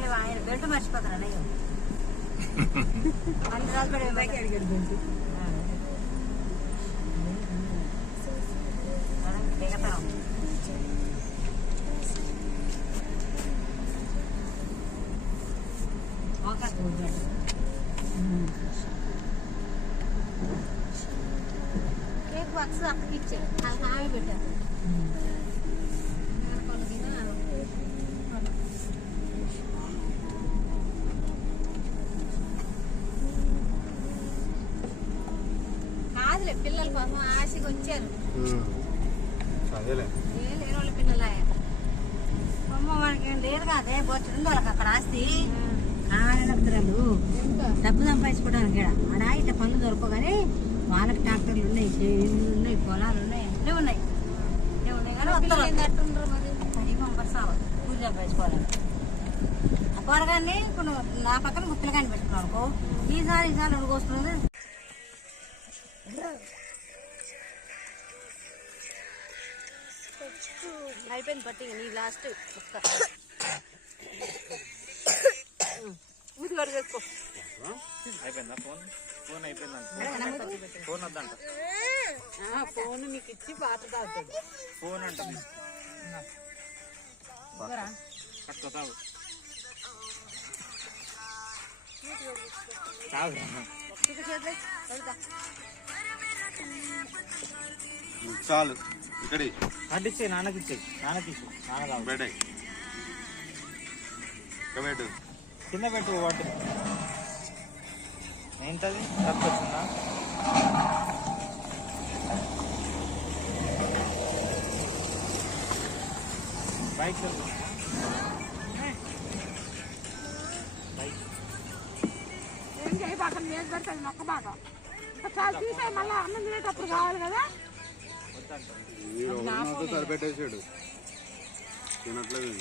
మళ్ళీ ఆయన బెల్ట్ మర్చిపోతాను అన్నయ్య అన్ని రోజులు పడి అడిగాడు బెల్ట్ దిగతాం కేక్ బాక్స్ అక్కడికి ఇచ్చే ఆమె పెట్టారు కాదులే పిల్లల కోసం ఆశకి వచ్చారు లేని వాళ్ళ పిల్లలే అమ్మ వాడికి ఏం లేదు కాదే బొచ్చుంది వాళ్ళకి అక్కడ ఆస్తి ఆడపిల్లలు డబ్బు సంపాదించుకోవడానికి ఆడ ఇట్లా పనులు దొరకగానే వాళ్ళకి ట్రాక్టర్లు ఉన్నాయి చేనులు ఉన్నాయి పొలాలు ఉన్నాయి అన్నీ ఉన్నాయి కానీ వస్తారు మరి పంపర్సావు పూజ సంపాదించుకోవాలి ఆ కూరగాన్ని ఇప్పుడు నా పక్కన గుత్తలు పెట్టుకున్నావు అనుకో ఈసారి ఉడికొస్తుంది అయిపోయింది పట్టి నీ లాస్ట్ మూతి వరకు వేసుకో అయిపోయిందా ఫోన్ ఫోన్ అయిపోయిందంట ఫోన్ వద్దంట ఫోన్ మీకు ఇచ్చి పాత తాగుతుంది ఫోన్ అంట పట్టుకోతావు చాలు ఇక్కడ అడ్డిచ్చే నాన్నకి ఇచ్చేయి నాన్నకి ఇచ్చి నాన్న పెట్టాయి పెట్టు కింద పెట్టు వాటి ఏంటది రక్త వచ్చిందా బైక్ ఏం చేయి బాగా వేసి పెడతాది మొక్క బాగా ఇంకా చాలా తీసాయి మళ్ళీ అన్నం తినేటప్పుడు కావాలి కదా సరిపెట్టేసాడు తినట్లేదు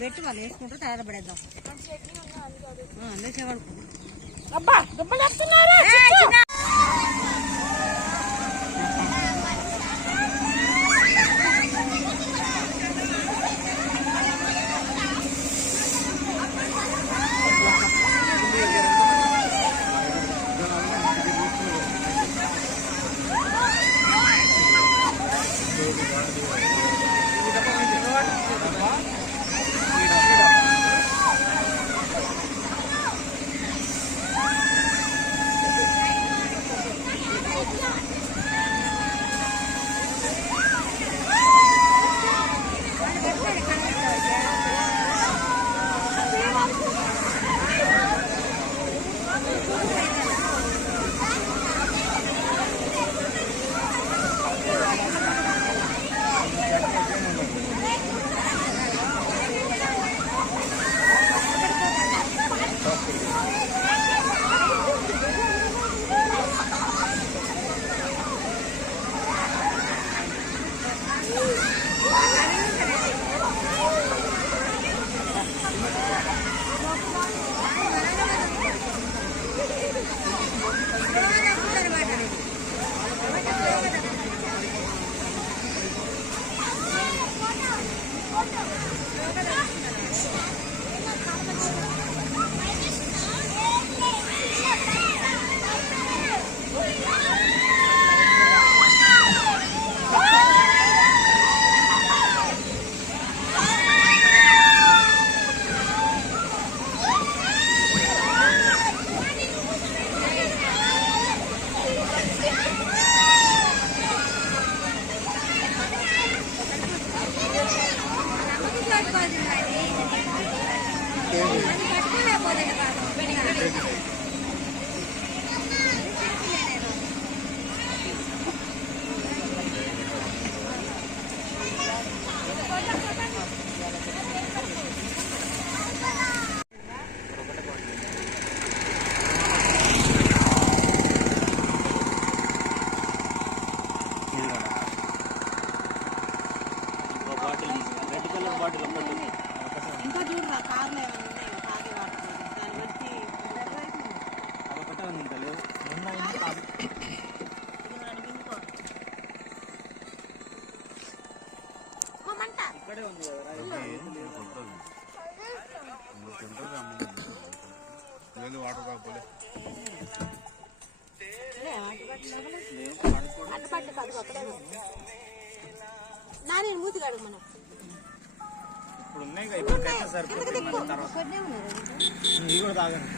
పెట్టి వాళ్ళు వేసుకుంటారు తయారపడేద్దాం అబ్బా దుబ్బలు చెప్తున్నారు బాటిల్ ఒక్కటి ఇంకో చూడరా కార్లో ఏమైనా ఉన్నాయో తాగే వాటర్ దాన్ని బట్టి అదొకటే ఉంది ఇంకా లేవు నిన్న అయింది కాదు ఇక్కడే ఉంది కదరా వాటర్ కాకపోలే నాని మూతి కడుగు మనం ఇప్పుడు ఉన్నాయి కదా ఇప్పుడు కట్టే సరిపోతుంది మళ్ళీ తర్వాత ఇవి కూడా తాగండి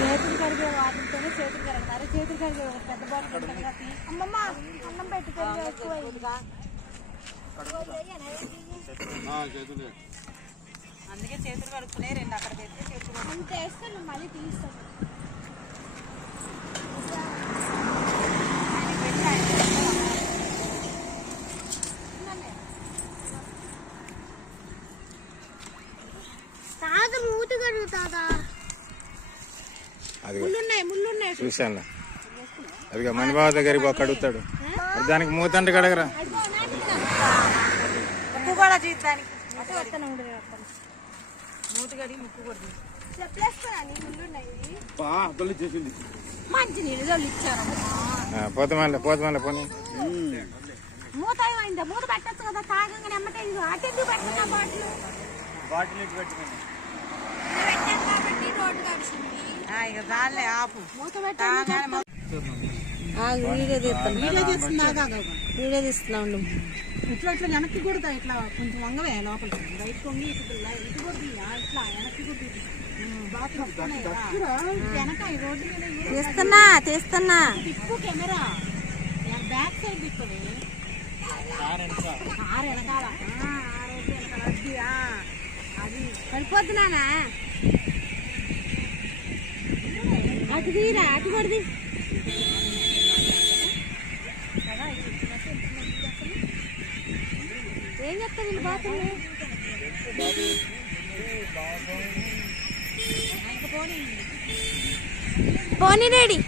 చేతులు కడిగే వాటితోనే చేతులు కడగతారు చేతులు కడిగే పెద్ద బాటిల్ అమ్మమ్మ అన్నం పెట్టి పెరిగి ఎక్కువ అయిందిగా చేతులే అందుకే చేతులు కడుక్కునే రెండు అక్కడ పెడితే చేతులు అంత వేస్తాను మళ్ళీ తీస్తాను తాత మూతి కడుగుతాదా ముళ్ళున్నాయి చూశాను అది మణిబాబు దగ్గరికి ఒక అడుగుతాడు దానికి మూతంటే కడగరా ముక్కు కూడా జీతానికి మూతి కడిగి ముక్కు కొడుతుంది చేసింది మంచి నీళ్ళు ఇచ్చారు పోతమల్ల పోనీ మూత ఏమైందా మూత పెట్టచ్చు కదా తాగంగానే ఎమ్మటే అటెందుకు పెట్టిన బాటిల్ బాటిల్ ఇటు పెట్టుకుని పెట్టాను కాబట్టి రోడ్డు కడిచింది ఇక దానిలే ఆపు మూత పెట్టాను వీడియో తీస్తున్నా ఉండు ఇట్లా ఇట్లా వెనక్కి కొడుతా ఇట్లా కొంచెం వంగవే లోపలికి రైట్ కొంగి ఇటు కొడుతుంది ఇట్లా వెనక్కి కొడుతుంది వెనక ఈ రోడ్డు మీద తీస్తున్నా తిప్పు కెమెరా బ్యాక్ సైడ్ తిప్పది కారు వెనకాల అది పడిపోతున్నానా అటు తీరా అటు పడిది ఏం చెప్తా వీళ్ళు బాత్రూమ్ పోనీ రెడీ